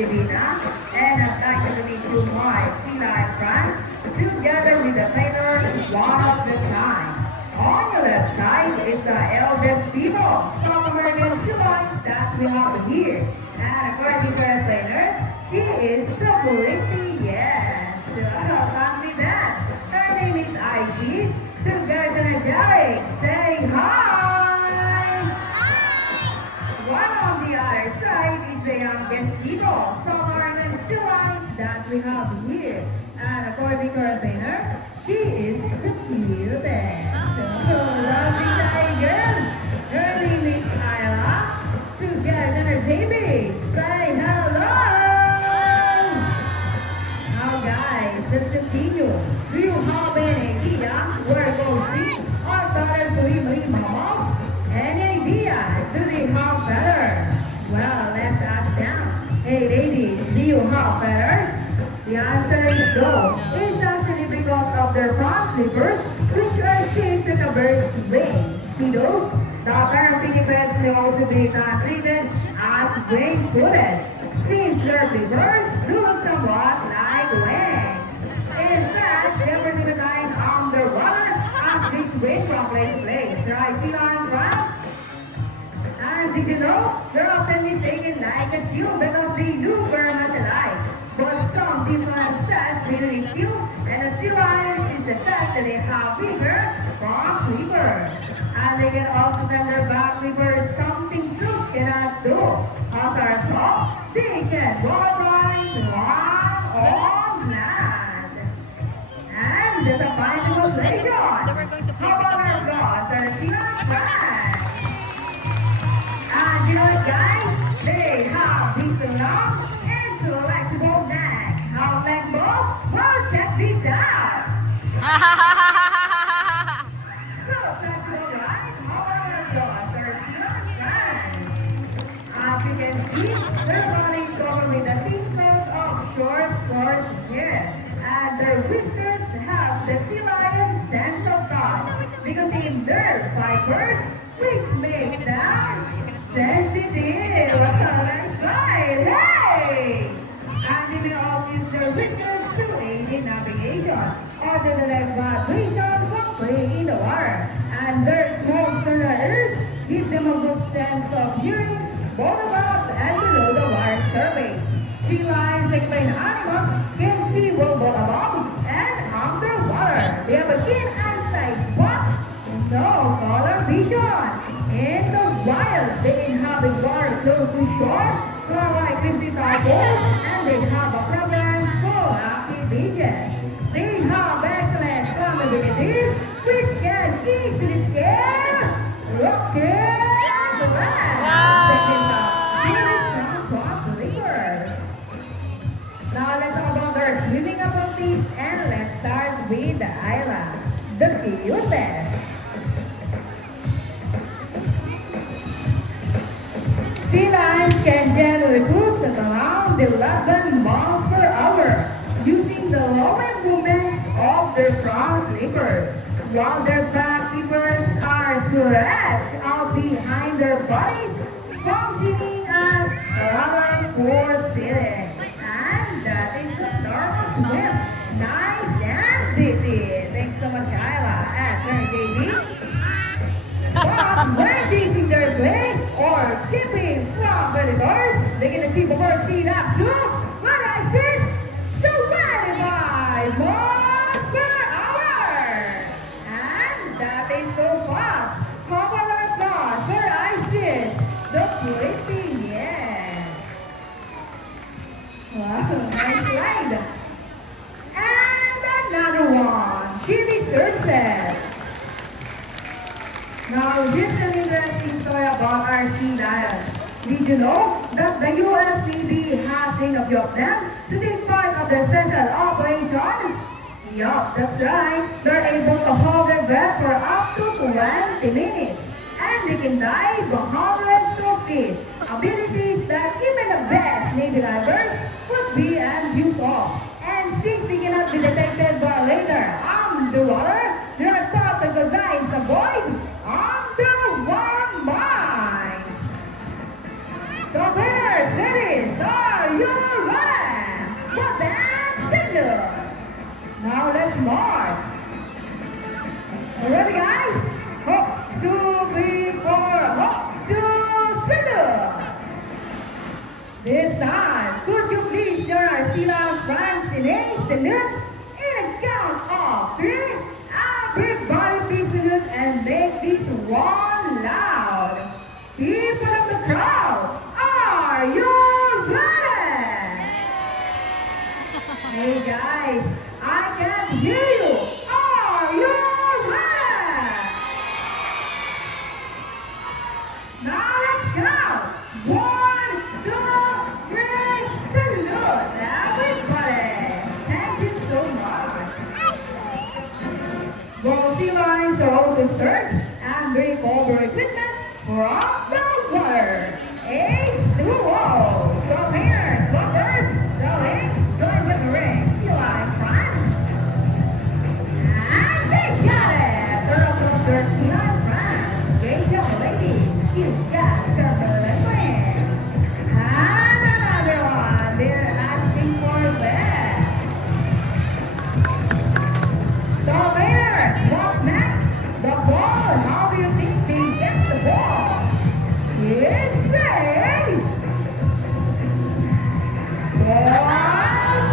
Divina, and I'd like to meet you my feline friends, together with the trainer one of the time. On your left side is the eldest people, South American feline that we have here. And according to our trainer, she is the Bully, yes. Come with that. Her name is Ivy, together with Derek. Say hi! One on the other side is the youngest eagle from our next line that we have here. And according to our trainer, she is the cutest. So, lovely tiger. Her name is Ira. Together with Baby. Say hello! Now guys, let's continue. Do you have any idea where goes this? Our daughter to leave mama? Any idea? Do they have better? Well, let's ask them. Hey ladies, do you have better? The answer is no. It's actually because of their front flippers, which are shaped like a bird's wing. See those? The apparent pinnipeds may also be treated as wing-footed, since their flippers look somewhat like wings. In fact, they were designed underwater as this wing from place to place. Right, feline, right? And did you know, they're often mistaken like a seal because they do very much alike. But some people have said they really seal, and a seal iron is the fact that they have bigger front flippers. And they can also send their back flippers something flute cannot do. As our soft, they can walk right on land. And there's a final demonstration. They were going to play How with the about our ball. gods and feline friends? And you know what, guys? They have this long and flexible neck. How flexible? Well, check this out. So flexible, right? How about our friends? As you can see, their body is covered with a thin coat of short, coarse hair. And their whiskers have the feline sense of touch because in their fibers, which makes them sensitive. Right, hey! And they may also use their whiskers to aid in navigation, other than vibration from playing in the water. And their small ears give them a good sense of hearing both above and below the water surface. Sea lions, like marine animals, can see both above and underwater. They have a keen eyesight, but no color vision. In the wild, they inhabit water close to shore, like 50 tadpoles, and they have a preference for active beaches. They have excellent capabilities, which can easily scale rockets and land. Taking the spirits from rivers. Now let's talk about their swimming abilities, and let's start with the island, the cutest. Sea lions can generally cruise at around 11 miles per hour using the lowest movement of their front flippers, while their back flippers are stretched out behind their bodies, functioning as rubber for sitting. And that is the normal swim. Nice and easy. Thanks so much, Kyla. And JD. But when chasing their prey or skipping from predators, they can achieve over speed up to, what I said, 25 miles per hour. And that is so fast. How about our thoughts? Where I sit, the pretty, yes. Wow, nice slide. And another one. She deserves it. Now, here's an interesting story about our sea lions. Did you know that the US Navy has trained a few of them to take part of the special operation? Yup, that's right. They're able to hold their breath for up to 20 minutes. And they can dive 100 feet. Abilities that even the best Navy divers would be envious of. And since they cannot be detected by radar underwater, they're taught to go dive avoid underwater mine. So there, cities, are you This time, could you please join our Sila France in a salute in a count of three? Everybody please salute and make this one loud. People of the crowd, are you ready? Hey guys, I can't hear you. Are you ready? Now let's count. One, two, three, salute everybody. Thank you so much. Well, sea lions are also search and recover equipment from the water. H2O. Come here, fluffers. The links, join with the ring. Sea lion friends. And they got it. Girl from 39 friends. Great young ladies. You got Carmel Queen. And another one. They're asking for that. So there, what's next? The ball. How do you think they get the ball? It's safe. Ball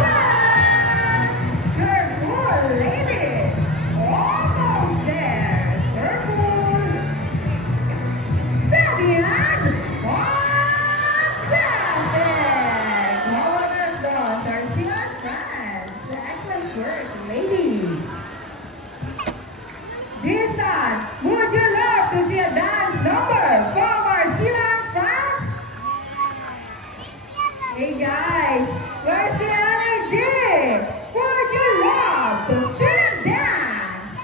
back. Careful, ladies. Almost there. Careful. Fabian. Fantastic. Well done, Garcia France. Excellent work, ladies. This time, would you love to see a dance number from our Zealand France? Hey guys, where's the energy? Would you love to see a dance?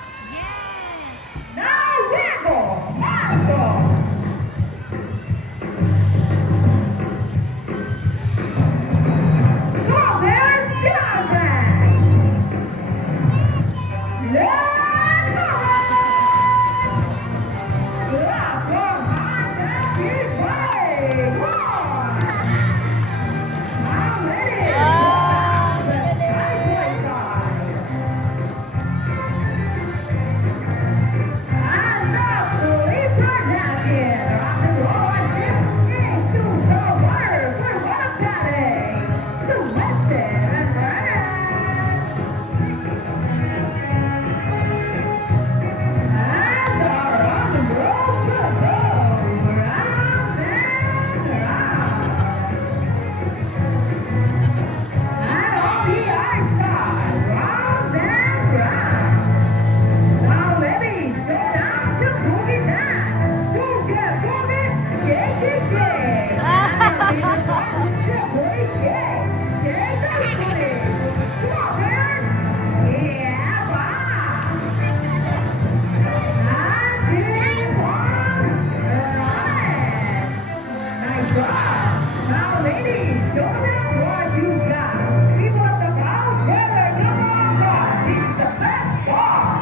Now wiggle, Marco. Go there, Zealand France. Let's go. Yeah, from high down, big way. Come on. I'm ready. The high side. And up to Lisa Jacket. Rock and roll ship into the water. We're water padding. To Weston and Vernon. And around the world we go. Round and round. And on the ice side. Round and round. Now ladies, go down to boogie down. Boogie, boogie, yeah, yeah, yeah. And the song to boogie, yeah, yeah, yeah, boogie. Come on, man. Yeah, wow. And this one, right. Nice job. Now ladies, show them what you got. People at the crowd, brother, come on, God. It's the best part.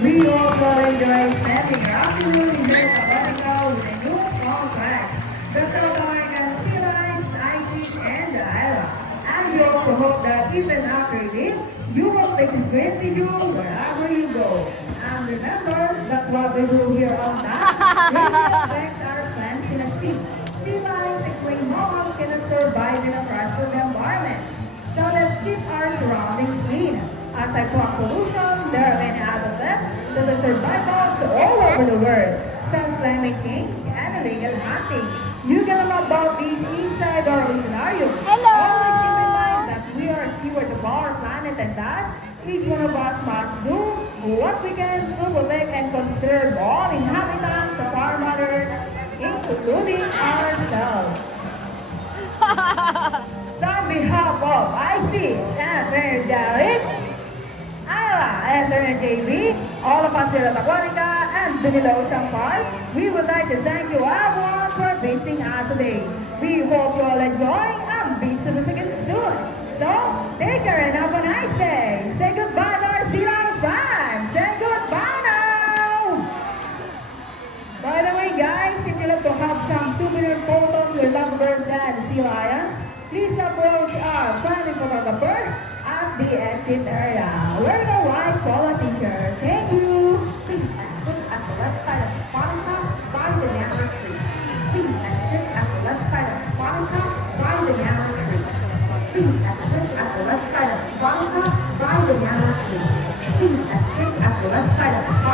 We also enjoy spending our afternoon in the Sabbatical with a new contract. The South American Sea Lions, ISIS, and the ILA. And we also hope that even after this, you will take this great with you wherever you go. And remember that what we do here on that really affects our plants in a sea. Sea lions explain how one cannot survive in a pressured environment. So let's keep our surroundings clean. Aside from pollution, there are many other threats to the survivals all over the world, such as climate change and illegal hunting. You can learn about these inside our scenario. Always keep in mind that we are steward of our planet and that each one of us must do what we can to protect and conserve all inhabitants of our mother Earth, including ourselves. So on behalf of IC and Ira and JB, all of us here at Aquatica, and and Dunilosan Park, we would like to thank you everyone for visiting us today. We hope you all enjoy and visit us again soon. So, take care and have a nice day. Say goodbye to our Silang fans. Say goodbye now. By the way, guys, if you'd like to have some souvenir photos with lovebirds and sea lions, please approach our friendly photographers at the exit area. We're the white polo teacher. Thank you.